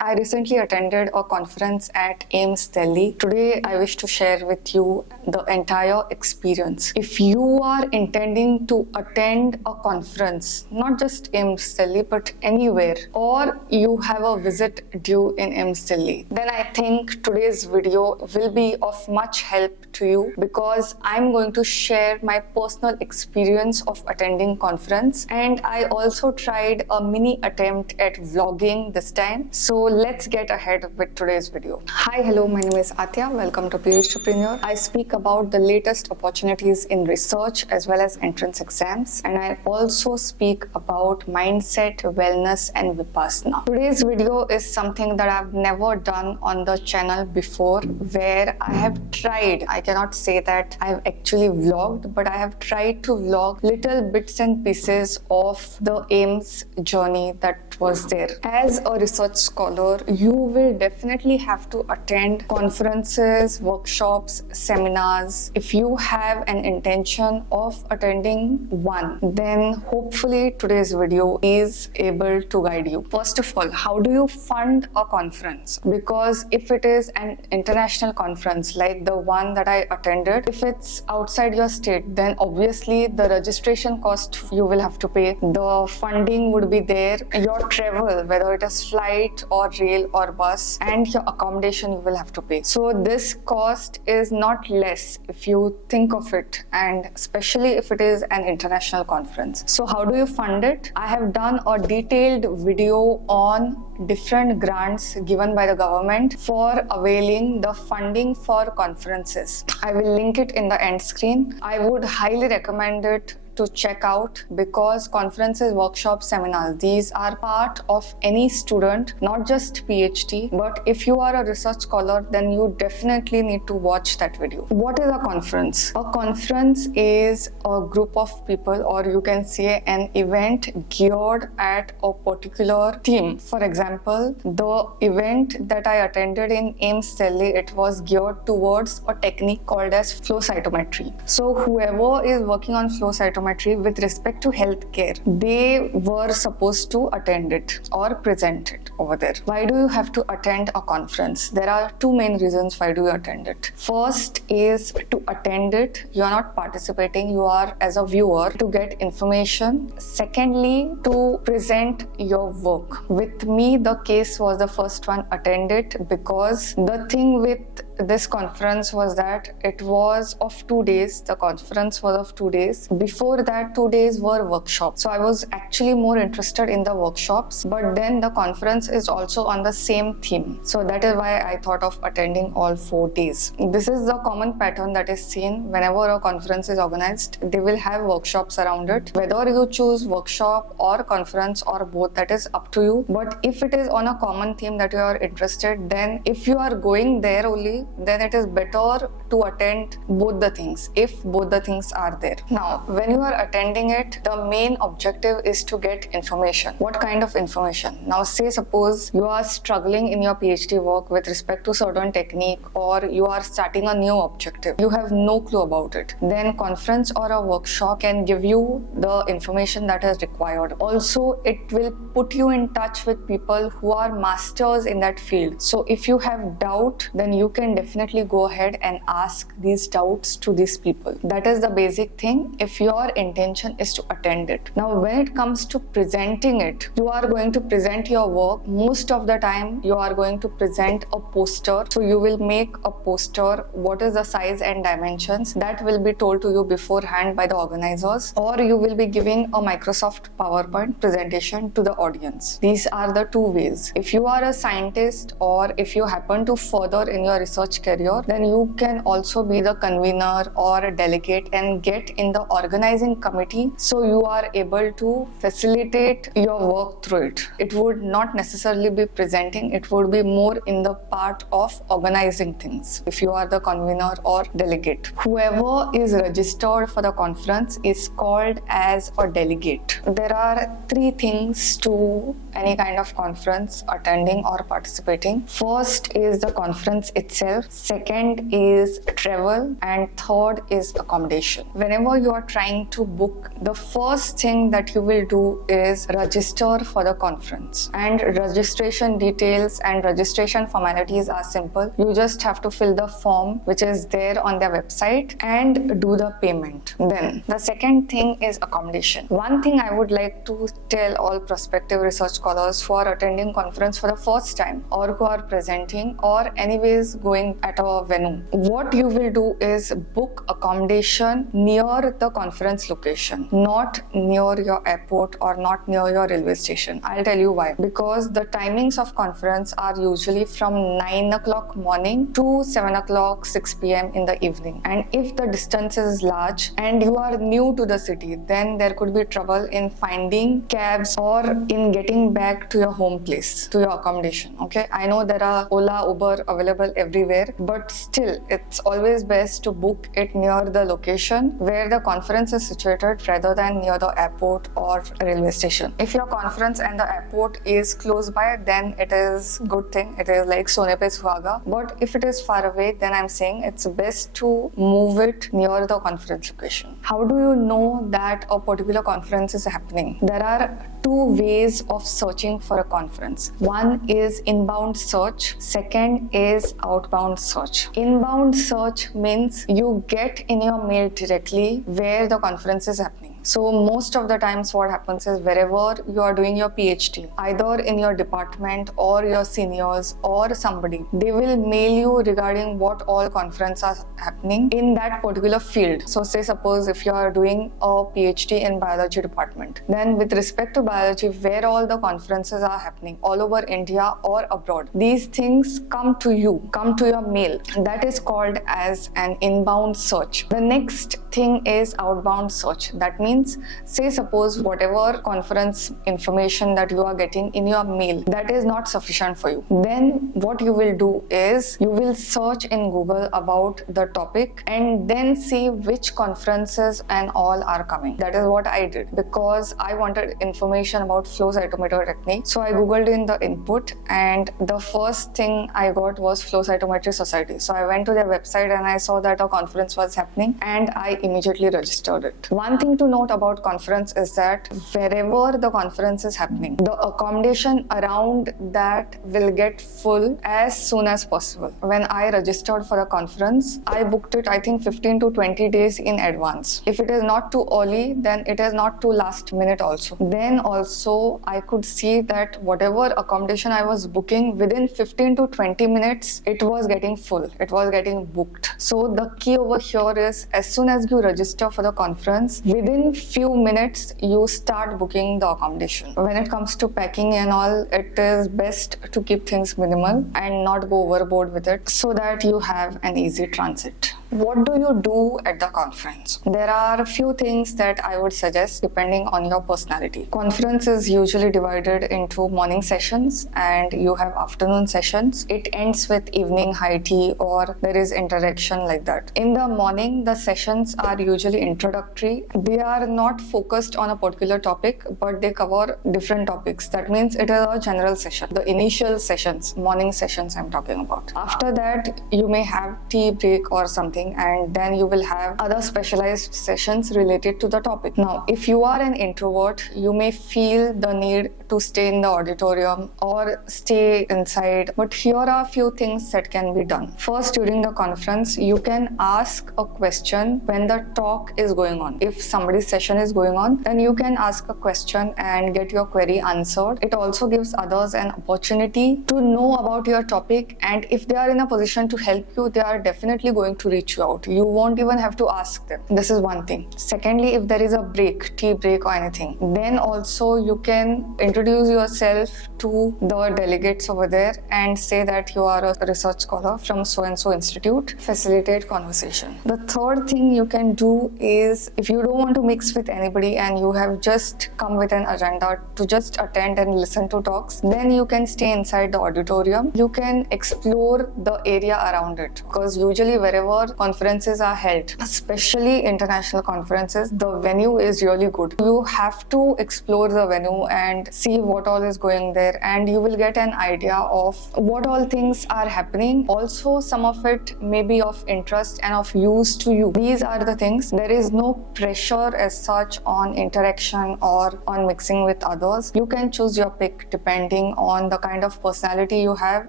I recently attended a conference at AIMS Delhi. Today, I wish to share with you the entire experience. If you are intending to attend a conference, not just AIMS Delhi, but anywhere, or you have a visit due in AIMS Delhi, then I think today's video will be of much help to you because I'm going to share my personal experience of attending conference, and I also tried a mini attempt at vlogging this time. So let's get ahead with today's video. Hi, hello, my name is Aatiya. Welcome to PhDpreneur. I speak about the latest opportunities in research as well as entrance exams, and I also speak about mindset, wellness and Vipassana. Today's video is something that I've never done on the channel before, where I have tried, I cannot say that I've actually vlogged, but I have tried to vlog little bits and pieces of the AIMS journey that was there. As a research scholar, you will definitely have to attend conferences, workshops, seminars. If you have an intention of attending one, then hopefully today's video is able to guide you. First of all, how do you fund a conference? Because if it is an international conference like the one that I attended, if it's outside your state, then obviously the registration cost you will have to pay. The funding would be there. Your travel, whether it is flight or rail or bus, and your accommodation you will have to pay. So this cost is not less if you think of it, and especially if it is an international conference. So how do you fund it? I have done a detailed video on different grants given by the government for availing the funding for conferences. I will link it in the end screen. I would highly recommend it to check out, because conferences, workshops, seminars, these are part of any student, not just PhD, but if you are a research scholar, then you definitely need to watch that video. What is a conference? A conference is a group of people, or you can say an event geared at a particular theme. For example, the event that I attended in AIMS Delhi, it was geared towards a technique called as flow cytometry. So whoever is working on flow cytometry with respect to healthcare, they were supposed to attend it or present it over there. Why do you have to attend a conference? There are two main reasons why do you attend it. First is to attend it, you are not participating, you are as a viewer to get information. Secondly, to present your work. With me, the case was the first one, attend it, because the thing with this conference was that it was of 2 days. The conference was of 2 days. Before that, 2 days were workshops. So I was actually more interested in the workshops, but then the conference is also on the same theme. So that is why I thought of attending all 4 days. This is the common pattern that is seen whenever a conference is organized. They will have workshops around it. Whether you choose workshop or conference or both, that is up to you. But if it is on a common theme that you are interested, then if you are going there only, then it is better to attend both the things, if both the things are there. Now, when you are attending it, the main objective is to get information. What kind of information? Now, say suppose you are struggling in your PhD work with respect to certain technique, or you are starting a new objective. You have no clue about it. Then conference or a workshop can give you the information that is required. Also, it will put you in touch with people who are masters in that field. So if you have doubt, then you can definitely go ahead and ask these doubts to these people. That is the basic thing if your intention is to attend it. Now, when it comes to presenting it, you are going to present your work. Most of the time, you are going to present a poster. So you will make a poster. What is the size and dimensions? That will be told to you beforehand by the organizers, or you will be giving a Microsoft PowerPoint presentation to the audience. These are the two ways. If you are a scientist, or if you happen to further in your research career, then you can also be the convener or a delegate and get in the organizing committee, so you are able to facilitate your work through it. It would not necessarily be presenting, it would be more in the part of organizing things if you are the convener or delegate. Whoever is registered for the conference is called as a delegate. There are 3 things to any kind of conference attending or participating. First is the conference itself. Second is travel, and third is accommodation. Whenever you are trying to book, the first thing that you will do is register for the conference. And registration details and registration formalities are simple. You just have to fill the form which is there on their website and do the payment. Then the second thing is accommodation. One thing I would like to tell all prospective research scholars who are attending conference for the first time or who are presenting or anyways going at a venue, what you will do is book accommodation near the conference location, not near your airport or not near your railway station. I'll tell you why. Because the timings of conference are usually from 9 o'clock morning to 7 o'clock 6 p.m. in the evening, and if the distance is large and you are new to the city, then there could be trouble in finding cabs or in getting back to your home place, to your accommodation. Okay, I know there are Ola, Uber available everywhere, but still it's always best to book it near the location where the conference is situated rather than near the airport or railway station. If your conference and the airport is close by, then it is good thing. It is like Sone pe Suhaga. But if it is far away, then I'm saying it's best to move it near the conference location. How do you know that a particular conference is happening? There are two ways of searching for a conference. One is inbound search. Second is outbound search. Inbound search means you get in your mail directly where the conference is happening. So most of the times what happens is wherever you are doing your PhD, either in your department or your seniors or somebody, they will mail you regarding what all conferences are happening in that particular field. So say suppose if you are doing a PhD in biology department, then with respect to biology, where all the conferences are happening all over India or abroad, these things come to you, come to your mail. That is called as an inbound search. The next thing is outbound search. That means say suppose whatever conference information that you are getting in your mail, that is not sufficient for you. Then what you will do is you will search in Google about the topic and then see which conferences and all are coming. That is what I did because I wanted information about flow cytometer technique. So I googled in the input and the first thing I got was Flow Cytometry Society. So I went to their website and I saw that a conference was happening and I immediately registered it. One thing to note about conference is that wherever the conference is happening, the accommodation around that will get full as soon as possible. When I registered for the conference, I booked it I think 15 to 20 days in advance. If it is not too early, then it is not too last minute also. Then also I could see that whatever accommodation I was booking, within 15 to 20 minutes, it was getting full. It was getting booked. So the key over here is as soon as you register for the conference, within few minutes you start booking the accommodation. When it comes to packing and all, it is best to keep things minimal and not go overboard with it so that you have an easy transit. What do you do at the conference? There are a few things that I would suggest depending on your personality. Conference is usually divided into morning sessions and you have afternoon sessions. It ends with evening high tea or there is interaction like that. In the morning, the sessions are usually introductory. They are not focused on a particular topic, but they cover different topics. That means it is a general session. The initial sessions, morning sessions I'm talking about. After that, you may have tea break or something, and then you will have other specialized sessions related to the topic. Now, if you are an introvert, you may feel the need to stay in the auditorium or stay inside, but here are a few things that can be done. First, during the conference, you can ask a question when the talk is going on. If somebody's session is going on, then you can ask a question and get your query answered. It also gives others an opportunity to know about your topic, and if they are in a position to help you, they are definitely going to reach you out. You won't even have to ask them. This is one thing. Secondly, if there is a break, tea break or anything, then also you can introduce yourself to the delegates over there and say that you are a research scholar from so and so institute. Facilitate conversation. The third thing you can do is, if you don't want to mix with anybody and you have just come with an agenda to just attend and listen to talks, then you can stay inside the auditorium. You can explore the area around it, because usually wherever conferences are held, especially international conferences, the venue is really good. You have to explore the venue and see what all is going there, and you will get an idea of what all things are happening. Also, some of it may be of interest and of use to you. These are the things. There is no pressure as such on interaction or on mixing with others. You can choose your pick depending on the kind of personality you have,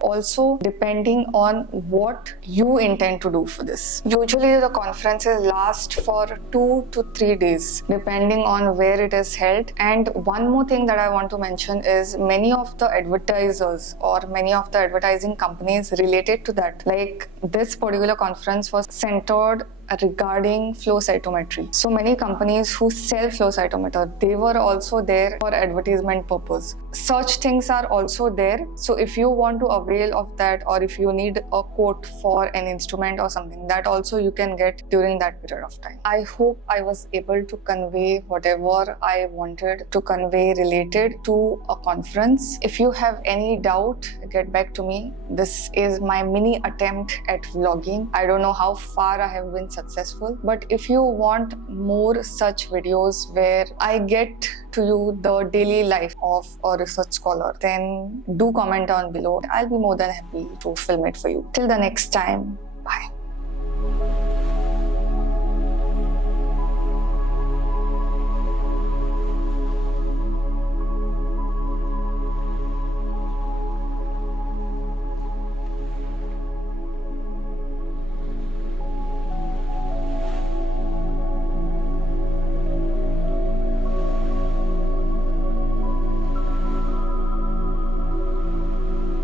also depending on what you intend to do for this. Usually the conferences last for 2 to 3 days depending on where it is held. And one more thing that I want to mention is many of the advertisers or many of the advertising companies related to that, like this particular conference was centered regarding flow cytometry. So many companies who sell flow cytometer, they were also there for advertisement purpose. Such things are also there. So if you want to avail of that, or if you need a quote for an instrument or something, that also you can get during that period of time. I hope I was able to convey whatever I wanted to convey related to a conference. If you have any doubt, get back to me. This is my mini attempt at vlogging. I don't know how far I have been successful, but if you want more such videos where I get to you the daily life of a research scholar, then do comment down below. I'll be more than happy to film it for you. Till the next time, bye.